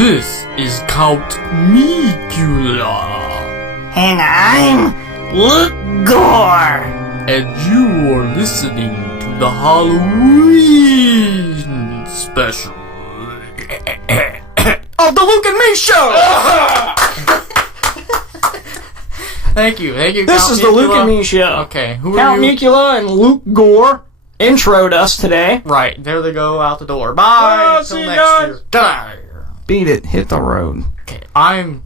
This is Count Micula. And I'm Luke Gore. And you are listening to the Halloween special Of the Luke and Me Show! Thank you. This Count is Micula. the Luke and Me Show. Okay, who are Count you? Micula and Luke Gore introed us today. Right, there they go out the door. Bye. Oh, Till see you next guys. year. Get out of here. Beat it. Hit the road. Okay, I'm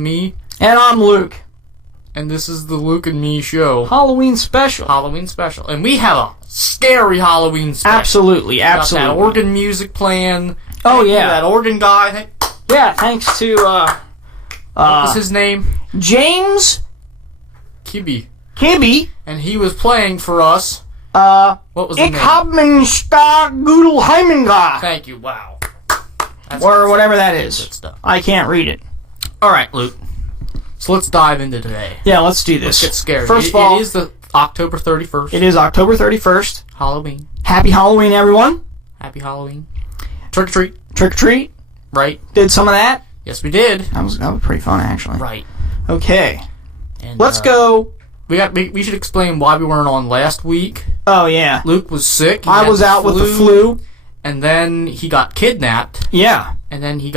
me, And I'm Luke. and this is the Luke and Me Show. Halloween special. Halloween special. And we have a scary Halloween special. Absolutely, We got absolutely. that organ music playing. Oh, Thank you, yeah. that organ guy. Hey, Yeah, thanks to, what was his name? James Kibby. Kibby. And he was playing for us. What was the Ich name? haben Star Gudelheimenga. Thank you, wow. That's Or good whatever stuff. that Good is. stuff. I can't read it. Alright, Luke. So let's dive into today. Yeah, let's do this. Let's get scary. First of all, it is the October 31st. it is October 31st. Halloween. Happy Halloween, everyone. Happy Halloween. Trick or treat. Trick or treat. Right. Did some of that. Yes, we did. That was pretty fun, actually. Right. Okay. And, Let's go. We should explain why we weren't on last week. Oh, yeah. Luke was sick. He I had was the out with the flu. And then he got kidnapped. Yeah. And then he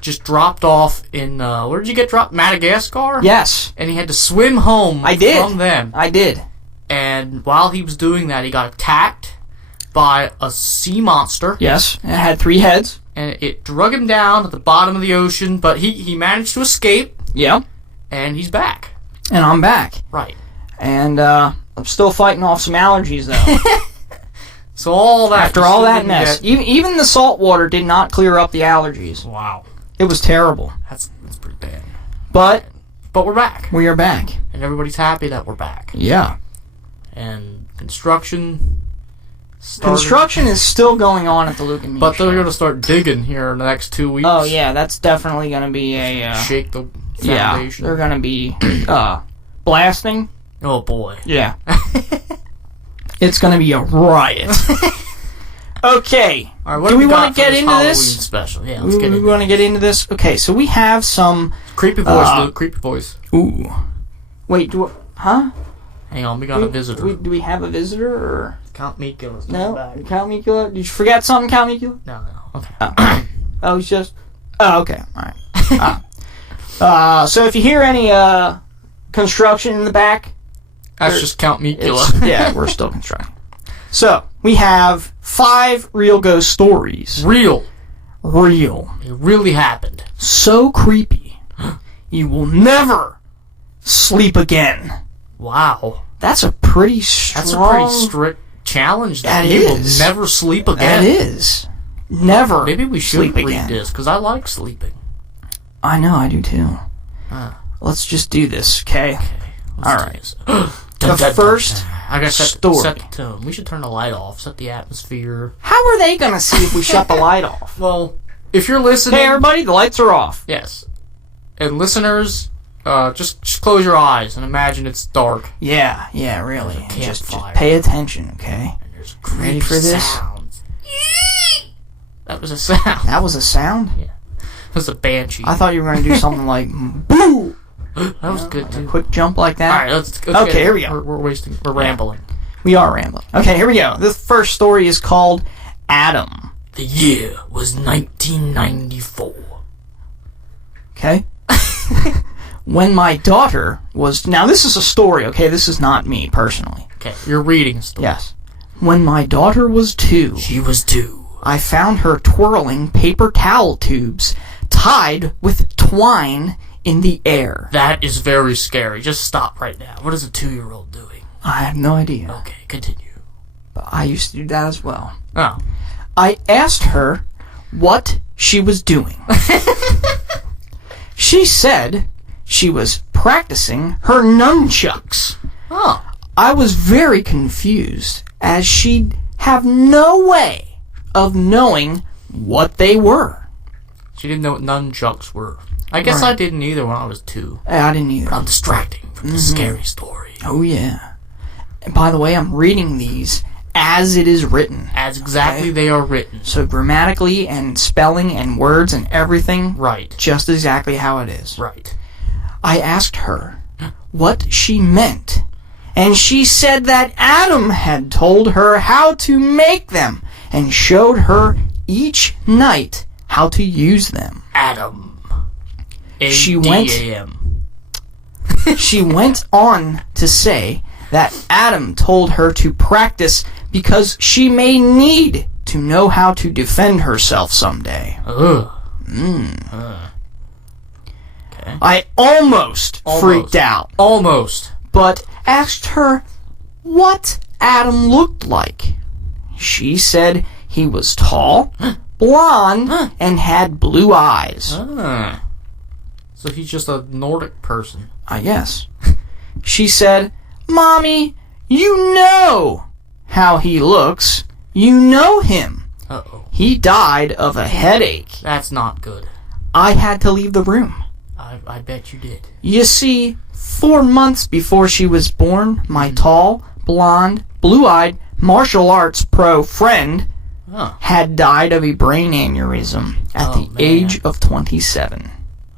just dropped off in, where did you get dropped? Madagascar? Yes. And he had to swim home I did. from them. I did. And while he was doing that, he got attacked by a sea monster. Yes. It had 3 heads. And it drug him down at the bottom of the ocean, but he managed to escape, Yeah. and he's back. And I'm back. Right. And, I'm still fighting off some allergies, though. So all that... After you all still that didn't mess. get- Even the salt water did not clear up the allergies. Wow. It was terrible. That's pretty bad. But But we're back. we are back. And everybody's happy that we're back. Yeah. And construction... started- Construction is still going on at the Luke and Me But Show. they're going to start digging here in the next 2 weeks. Oh, yeah, that's definitely going to be a... Shake the yeah, foundation. they're going to be blasting. Oh, boy. Yeah. It's going to be a riot. Okay. All right, what Do we want want to get into Halloween this? special? Yeah, let's get We into want to it. get into this? Okay, so we have some... Creepy voice, Luke. Creepy voice. Ooh. Wait, huh? Hang on, we got a visitor. Do we have a visitor, or... Count Micula's No? back. Count Micula? Did you forget something, Count Micula? No. Okay. Oh, he's just... Oh, okay. Alright. So if you hear any, construction in the back... That's just Count it's- Micula. yeah, we're still constructing. So, we have 5 real ghost stories. Real. Real. It really happened. So creepy. You will never sleep again. Wow. That's a pretty strong... That's a pretty strict challenge. That He will is. never sleep That again. is. Never Maybe we should sleep read again. this, because I like sleeping. I know, I do too. Huh. Let's just do this, okay? Let's All do right. this. The first I gotta story. set the tone. We should turn the light off, set the atmosphere. How are they gonna see if we shut the light off? Well, if you're listening... Hey, everybody, the lights are off. Yes. And listeners, just close your eyes and imagine it's dark. Yeah, really. There's a Just campfire. pay attention, okay? And there's creepy Ready for this? sounds. That was a sound. That was a sound? That was a banshee. I thought you were gonna do something like boo! That was good, A too. quick jump like that. Alright, let's Okay, get it. here we go. We're rambling. We are rambling. Okay, here we go. This first story is called Adam. The year was 1994. Okay? When my daughter was... Now, this is a story, okay? This is not me, personally. Okay, you're reading a story. Yes. When my daughter was 2, She was 2. I found her twirling paper towel tubes tied with twine in the air. That is very scary. Just stop right now. What is a 2-year-old doing? I have no idea. Okay, continue. But I used to do that as well. Oh. I asked her what she was doing. She said she was practicing her nunchucks. Oh. I was very confused, as she'd have no way of knowing what they were. She didn't know what nunchucks were. I guess Right. I didn't either when I was 2. I didn't either. I'm distracting from the scary story. Oh, yeah. And by the way, I'm reading these as it is written. As exactly they are written. So grammatically and spelling and words and everything, Right. just exactly how it is. Right. I asked her what she meant, and she said that Adam had told her how to make them and showed her each night how to use them. Adam. She went on to say that Adam told her to practice because she may need to know how to defend herself someday. Ugh. Okay. I almost freaked out. Almost. But asked her what Adam looked like. She said he was tall, blonde, and had blue eyes. So he's just a Nordic person. I guess. She said, Mommy, you know how he looks. You know him. Uh-oh. He died of a headache. That's not good. I had to leave the room. I bet you did. You see, 4 months before she was born, my tall, blonde, blue-eyed, martial arts pro friend had died of a brain aneurysm at the age of 27.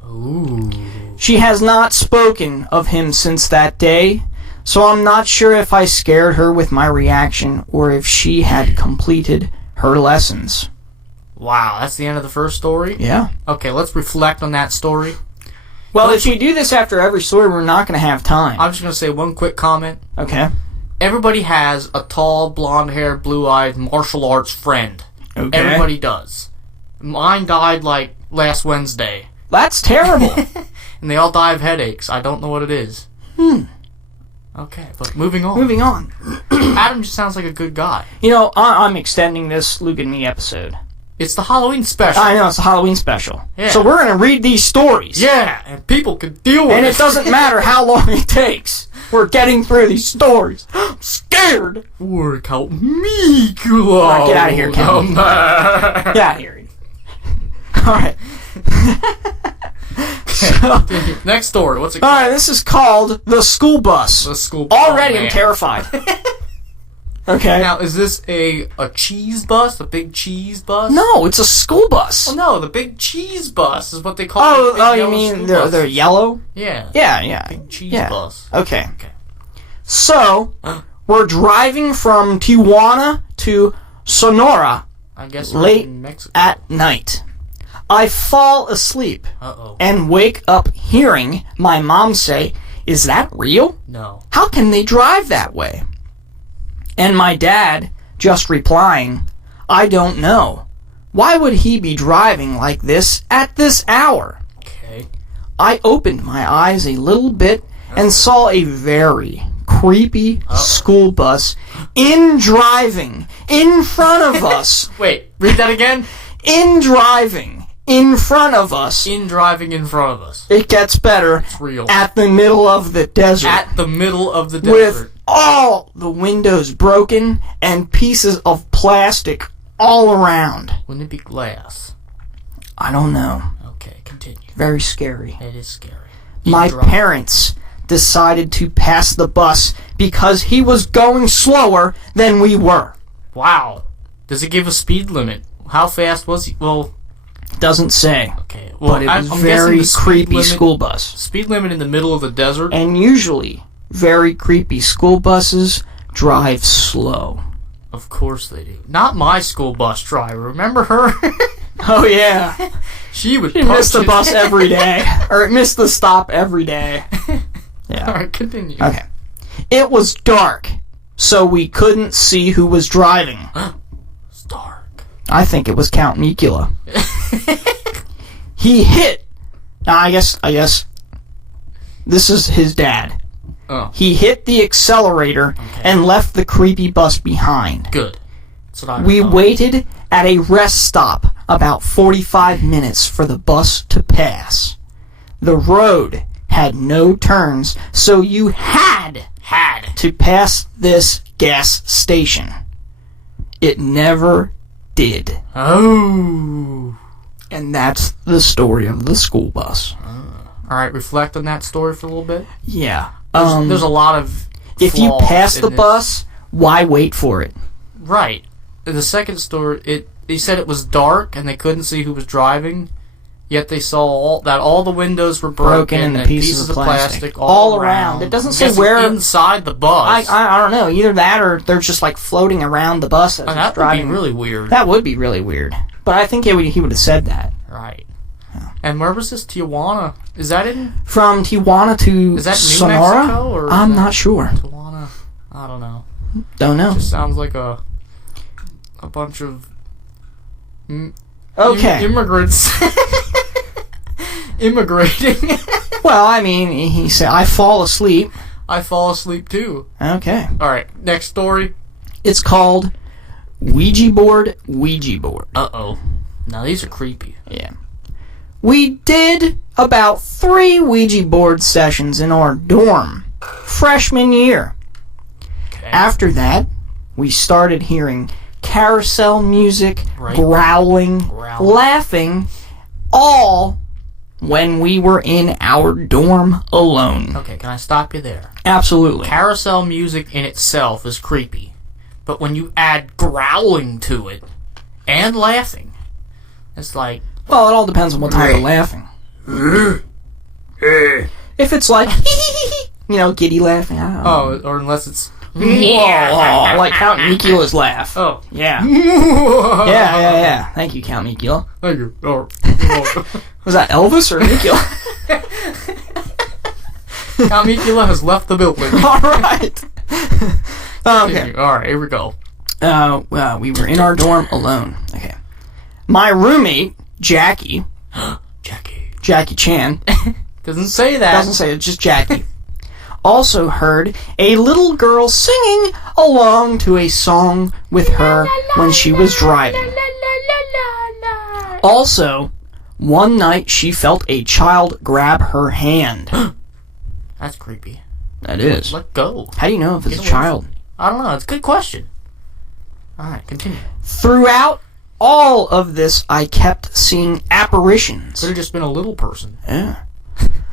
Ooh. She has not spoken of him since that day, so I'm not sure if I scared her with my reaction or if she had completed her lessons. Wow, that's the end of the first story? Yeah. Okay, let's reflect on that story. Well, if you do this after every story, we're not going to have time. I'm just going to say one quick comment. Okay. Everybody has a tall, blonde-haired, blue-eyed martial arts friend. Okay. Everybody does. Mine died, like, last Wednesday. That's terrible. And they all die of headaches. I don't know what it is. Okay, but moving on. Moving on. Adam just sounds like a good guy. You know, I'm extending this Luke and Me episode. It's the Halloween special. I know, it's a Halloween special. Yeah. So we're going to read these stories. Yeah, and people can deal with it. And it doesn't matter how long it takes. We're getting through these stories. I'm scared. Work out me, Kulo. All right, get out of here, Kevin. Get out of here. All right. Next story. What's it All called? right, this is called The School Bus. The school. Already Oh, I'm terrified. Okay. Now, is this a cheese bus? A big cheese bus? No, it's a school bus. Well, no, the big cheese bus is what they call it. Oh, you mean they're yellow? Yeah. Yeah. Big cheese Yeah. bus. Okay. So, we're driving from Tijuana to Sonora I guess we're late in Mexico. at night. I fall asleep Uh-oh. and wake up hearing my mom say, "Is that real? No. How can they drive that way?" And my dad just replying, "I don't know. Why would he be driving like this at this hour?" Okay. I opened my eyes a little bit and saw a very creepy school bus driving in front of us. Wait, read that again? Driving in front of us. Driving in front of us. It gets better. It's real. At the middle of the desert. At the middle of the desert. With all the windows broken and pieces of plastic all around. Wouldn't it be glass? I don't know. Okay, continue. Very scary. It is scary. My parents decided to pass the bus because he was going slower than we were. Wow. Does it give a speed limit? How fast was he? Well, doesn't say. Okay. Well, But it was I'm very guessing the speed creepy limit, school bus. Speed limit in the middle of the desert? And usually, very creepy school buses drive slow. Of course they do. Not my school bus driver. Remember her? Oh, yeah. She would Missed the bus every day. Or missed the stop every day. Yeah. Alright, continue. Okay. It was dark, so we couldn't see who was driving. It's dark. I think it was Count Nicula. He hit. Now, I guess this is his dad. Oh. He hit the accelerator and left the creepy bus behind. Good. That's what I We thought. waited at a rest stop about 45 minutes for the bus to pass. The road had no turns, so you had to pass this gas station. It never did. Oh. And that's the story of the school bus. Alright, reflect on that story for a little bit. Yeah. There's a lot of if you flaws pass in the this. bus, why wait for it? Right. The second story, they said it was dark and they couldn't see who was driving, yet they saw all the windows were broken and the pieces of plastic all around. It doesn't I'm say guessing where inside the bus. I don't know. Either that or they're just like floating around the bus as it's that driving. would be really weird. That would be really weird. But I think he would have said that. Right. And where was this Tijuana? Is that in? From Tijuana to Is that New Sonora? Mexico? Or I'm not sure. Tijuana? I don't know. Don't know. It just sounds like a bunch of Okay. immigrants immigrating. Well, I mean, he said, I fall asleep. I fall asleep too. Okay. All right, next story. It's called Ouija board. Uh-oh. Now these are creepy. Yeah. We did about 3 Ouija board sessions in our dorm freshman year. Okay. After that, we started hearing carousel music, Right. growling, laughing, all when we were in our dorm alone. Okay, can I stop you there? Absolutely. Carousel music in itself is creepy, but when you add growling to it and laughing, it's like... Well, it all depends on what type of laughing. If it's like, giddy laughing, I don't know. Oh, or unless it's... Whoa, like Count Mikula's laugh. Oh. Yeah. Yeah. Thank you, Count Mikula. Thank you. Oh. Was that Elvis or Mikula? Count Mikula has left the building. All right. Okay. All right, here we go. We were in our dorm alone. Okay. My roommate, Jackie Chan, Doesn't say that. doesn't say it, just Jackie, also heard a little girl singing along to a song with her when she was driving. Also, one night she felt a child grab her hand. That's creepy. That is. Let go. How do you know if it's Get a away child? from me. I don't know. It's a good question. All right, continue. Throughout all of this, I kept seeing apparitions. Could have just been a little person. Yeah.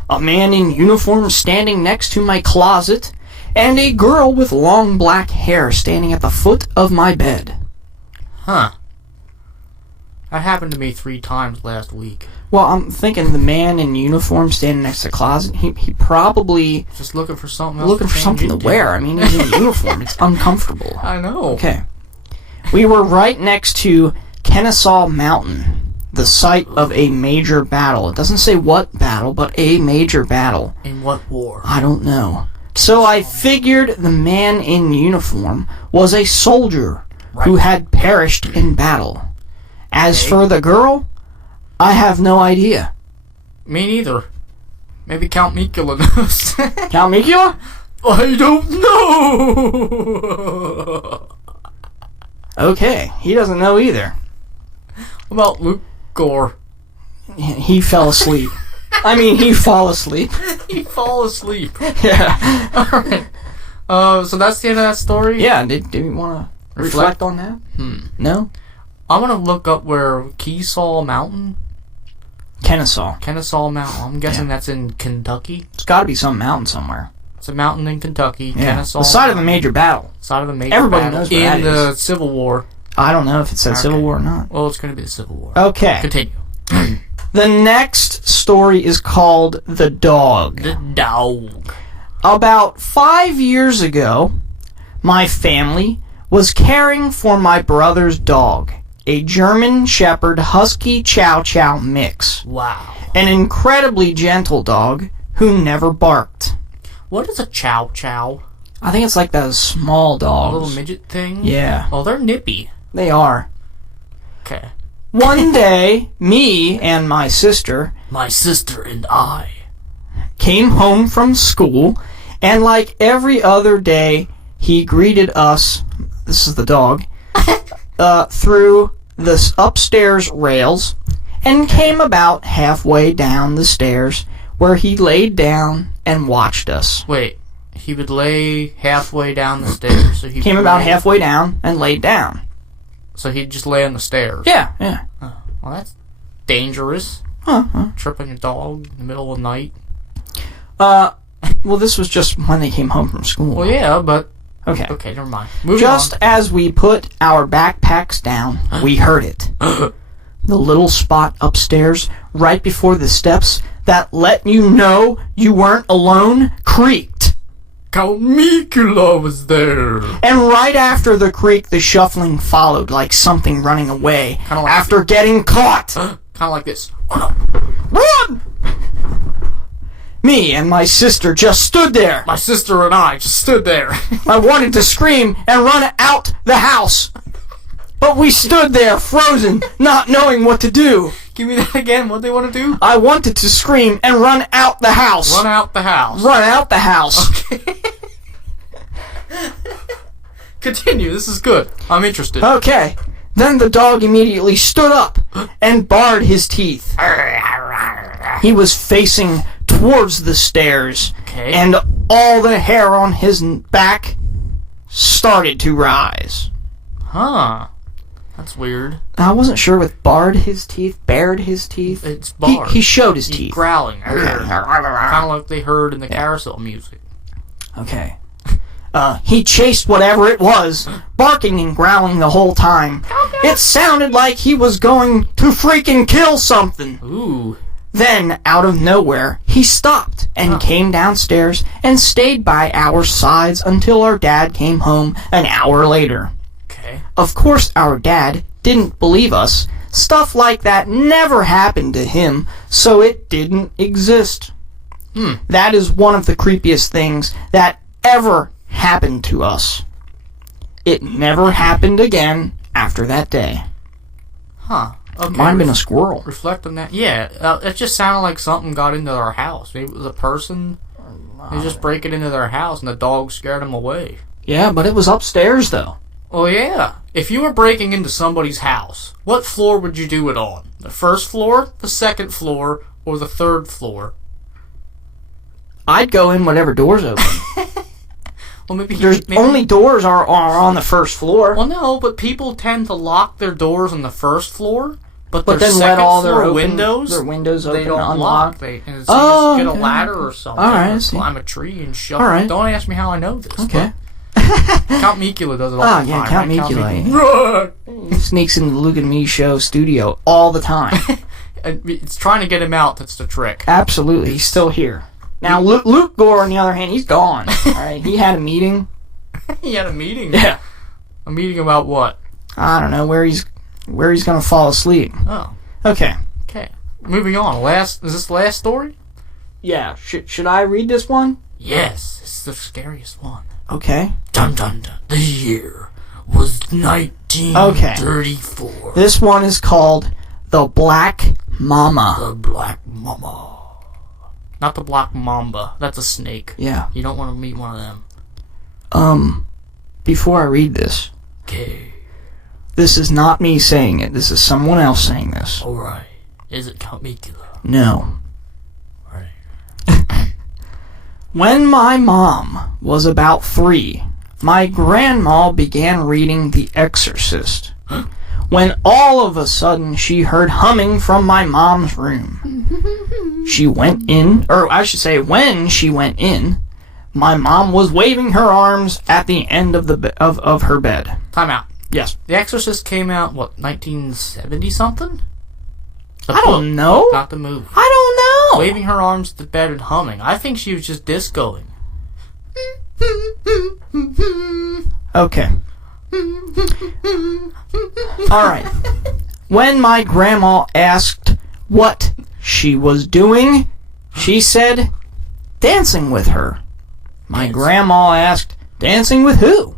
A man in uniform standing next to my closet, and a girl with long black hair standing at the foot of my bed. Huh. That happened to me 3 times last week. Well, I'm thinking the man in uniform standing next to the closet, he probably Just looking for something else. looking for something to wear. I mean, he's in uniform. It's uncomfortable. I know. Okay. We were right next to Kennesaw Mountain, the site of a major battle. It doesn't say what battle, but a major battle. In what war? I don't know. So I figured the man in uniform was a soldier who had perished in battle. As for the girl, I have no idea. Me neither. Maybe Count Mikula knows. Count Mikula? I don't know. Okay, he doesn't know either. What about Luke Gore? He fell asleep. I mean, he fall asleep. He fall asleep. Yeah. Alright. So that's the end of that story? Yeah, did you want to reflect on that? No? I'm gonna look up where Kennesaw Mountain. Kennesaw. I'm guessing that's in Kentucky. It's got to be some mountain somewhere. It's a mountain in Kentucky. Yeah. Kennesaw. The site of a major battle. Side of a major Everybody battle knows where in that the is. Civil War. I don't know if it said Civil War or not. Well, it's gonna be the Civil War. Okay. Continue. The next story is called The Dog. The dog. About 5 years ago, my family was caring for my brother's dog, a German Shepherd Husky Chow Chow mix. Wow. An incredibly gentle dog who never barked. What is a chow chow? I think it's like those small A dogs. little midget thing? Yeah, Oh, they're nippy. they are. Okay. One day, me and my sister My sister and I. came home from school, and like every other day, he greeted us, this is the dog, through the upstairs rails, and came about halfway down the stairs, where he laid down and watched us. Wait. He would lay halfway down the stairs. So he Came about halfway down and laid down. So he'd just lay on the stairs. Yeah. Well, that's dangerous. Tripping your dog in the middle of the night. Well, this was just when they came home from school. Well, yeah, but Okay. Okay, never mind. Moving Just on. as we put our backpacks down, we heard it. The little spot upstairs, right before the steps, that let you know you weren't alone, creaked. Count Micula was there. And right after the creak, the shuffling followed like something running away Kinda like after getting caught. Kind of like this. Run! Me and my sister just stood there. My sister and I just stood there. I wanted to scream and run out the house. But we stood there, frozen, not knowing what to do. Give me that again. What they want to do? I wanted to scream and run out the house. Run out the house. Run out the house. Okay. Continue. This is good. I'm interested. Okay. Then the dog immediately stood up and bared his teeth. He was facing towards the stairs, Okay. and all the hair on his back started to rise. Huh. That's weird. I wasn't sure with bared his teeth. It's barred. He showed his He's teeth. growling. Okay. Kind of like they heard in the carousel music. Okay. He chased whatever it was, barking and growling the whole time. It sounded like he was going to freaking kill something. Ooh. Then, out of nowhere, he stopped and came downstairs and stayed by our sides until our dad came home an hour later. Okay. Of course, our dad didn't believe us. Stuff like that never happened to him, so it didn't exist. That is one of the creepiest things that ever happened to us. It never happened again after that day. Huh. Okay. Might have been a squirrel. Reflect on that. Yeah, it just sounded like something got into our house. Maybe it was a person. They just break it into their house and the dog scared them away. Yeah, but it was upstairs, though. Oh, yeah. If you were breaking into somebody's house, what floor would you do it on? The first floor, the second floor, or the third floor? I'd go in whatever door's open. Well, maybe Only doors are on the first floor. Well, no, but people tend to lock their doors on the first floor, but But their then second let all their floor open windows, their windows open they don't and lock. unlock. So you Oh, just get a okay. ladder or something. All right, I or see. climb a tree and shove. All right. Don't ask me how I know this. Okay. Count Micula does it all the time. yeah, Count right? Micula. He sneaks into the Luke and Me show studio all the time. It's trying to get him out. That's the trick. Absolutely, he's still here. Now, Luke Gore, on the other hand, he's gone. All right, he had a meeting. He had a meeting. Yeah. A meeting about what? I don't know where he's gonna fall asleep. Oh. Okay. Okay. Moving on. Is this the last story? Yeah. Should I read this one? Yes. It's the scariest one. Okay. Dun dun dun. The year was 1934. This one is called The Black Mama. The Black Mama. Not the Black Mamba. That's a snake. Yeah. You don't want to meet one of them. Before I read this, Okay. this is not me saying it. This is someone else saying this. Alright. Is it Count Micula? No. Right. When my mom was about 3, my grandma began reading The Exorcist. When all of a sudden she heard humming from my mom's room. She went in, or I should say when she went in, my mom was waving her arms at the end of of her bed. Time out. Yes. The Exorcist came out, what, 1970 something? I don't know. Not the movie. I don't know. Waving her arms at the bed and humming. I think she was just discoing. Okay. Alright. When my grandma asked what she was doing, she said, dancing with her. My grandma asked, dancing with who?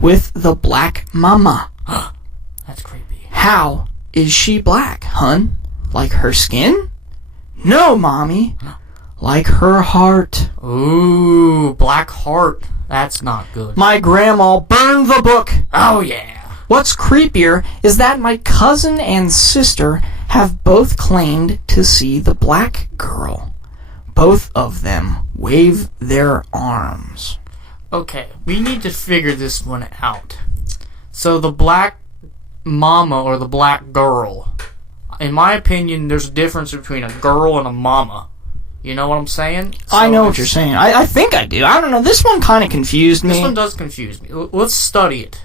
With the Black Mama. That's creepy. How is she black, hun? Like her skin? No, Mommy. Like her heart. Ooh, Black Heart. That's not good. My grandma burned the book. Oh, yeah. What's creepier is that my cousin and sister have both claimed to see the black girl. Both of them wave their arms. Okay, we need to figure this one out. So the Black Mama or the Black Girl. In my opinion, there's a difference between a girl and a mama. You know what I'm saying? I know what you're saying. I think I do. I don't know. This one kind of confused me. This one does confuse me. Let's study it.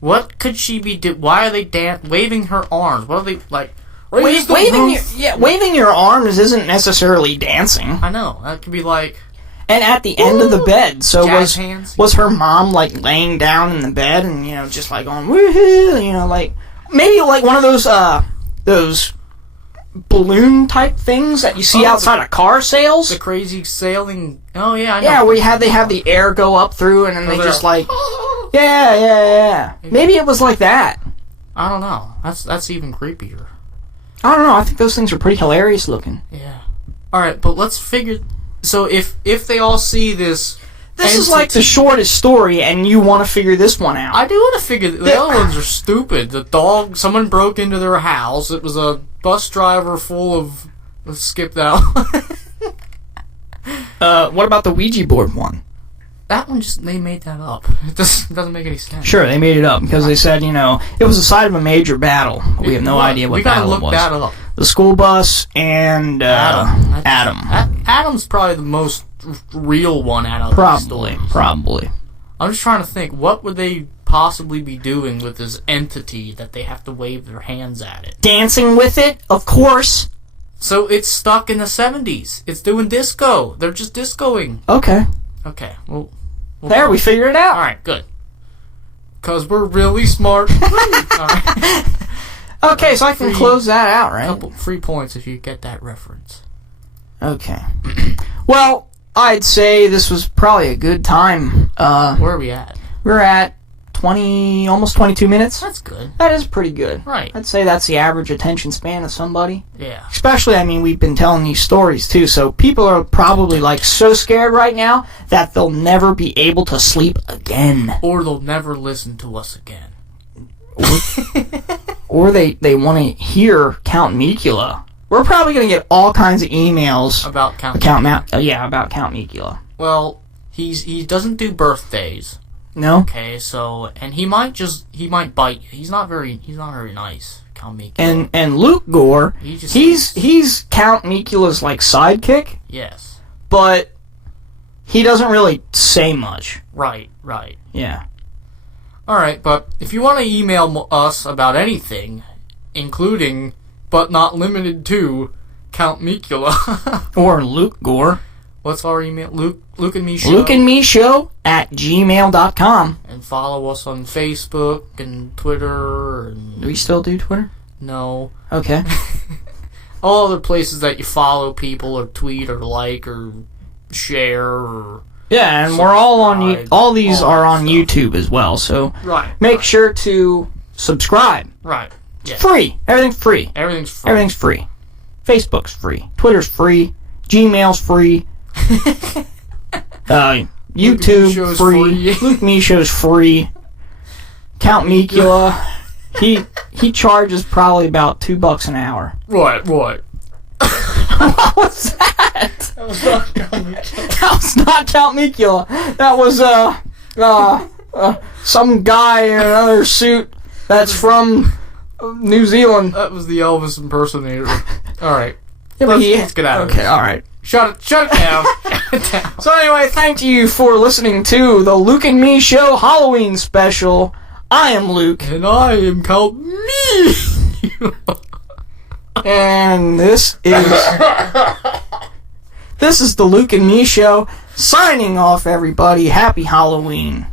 What could she be why are they waving her arms? What are they, like... Waving your arms isn't necessarily dancing. I know. That could be like... And at the end of the bed, so hands. Was her mom, like, laying down in the bed and, you know, just, like, going, woohoo, you know, like... Maybe, like, one of those balloon-type things that you see outside of car sales? The crazy sailing... Oh, yeah, I know. Yeah, where they have the air go up through and then they just, like... Yeah. Maybe it was like that. I don't know. That's even creepier. I don't know. I think those things are pretty hilarious looking. Yeah. Alright, but let's figure... So if they all see this... This is like the shortest story, and you want to figure this one out. I do want to figure... The other ones are stupid. The dog... Someone broke into their house. It was a bus driver full of... Let's skip that one. What about the Ouija board one? That one just... They made that up. It doesn't make any sense. Sure, they made it up, because they said, you know, it was the site of a major battle. We have no idea what battle it was. We gotta look that up. The school bus and Adam. Adam's probably the most real one out of these stories. Probably. I'm just trying to think, what would they possibly be doing with this entity that they have to wave their hands at it? Dancing with it, of course. So it's stuck in the 70s. It's doing disco. They're just discoing. Okay. Well there, we figured it out. Alright, good. Because we're really smart. Alright. Okay, so I can close that out, right? Couple free points if you get that reference. Okay. Well, I'd say this was probably a good time. Where are we at? We're at almost 22 minutes. That's good. That is pretty good. Right. I'd say that's the average attention span of somebody. Yeah. Especially, I mean, we've been telling these stories, too, so people are probably, like, so scared right now that they'll never be able to sleep again. Or they'll never listen to us again. Or they want to hear Count Micula. We're probably going to get all kinds of emails about Count Micula. About Count Micula. Well, he doesn't do birthdays. No. Okay, so and he might bite you. He's not very nice, Count Micula. And Luke Gore, he's Count Micula's like sidekick. Yes. But he doesn't really say much. Right. Yeah. Alright, but if you want to email us about anything, including, but not limited to, Count Micula. Or Luke Gore. What's our email? Luke and Me Show. LukeandMeShow@gmail.com. And follow us on Facebook and Twitter. And do we still do Twitter? No. Okay. All other places that you follow people or tweet or like or share or... Yeah, and we're all on... All these are on YouTube as well, so... Make sure to subscribe. Right. Yeah. It's free. Everything's free. Everything's free. Facebook's free. Twitter's free. Gmail's free. YouTube free. Luke Me Show's free. Count Micula. He charges probably about $2 an hour. Right. What was that? That was not Count Micula. That was not Count Micula. That was some guy in another suit that's from New Zealand. That was the Elvis impersonator. Alright. Yeah, let's get out of here. Okay, alright. Shut it down. So anyway, thank you for listening to the Luke and Me Show Halloween Special. I am Luke. And I am Count Me. And this is the Luke and Me Show. Signing off, everybody. Happy Halloween.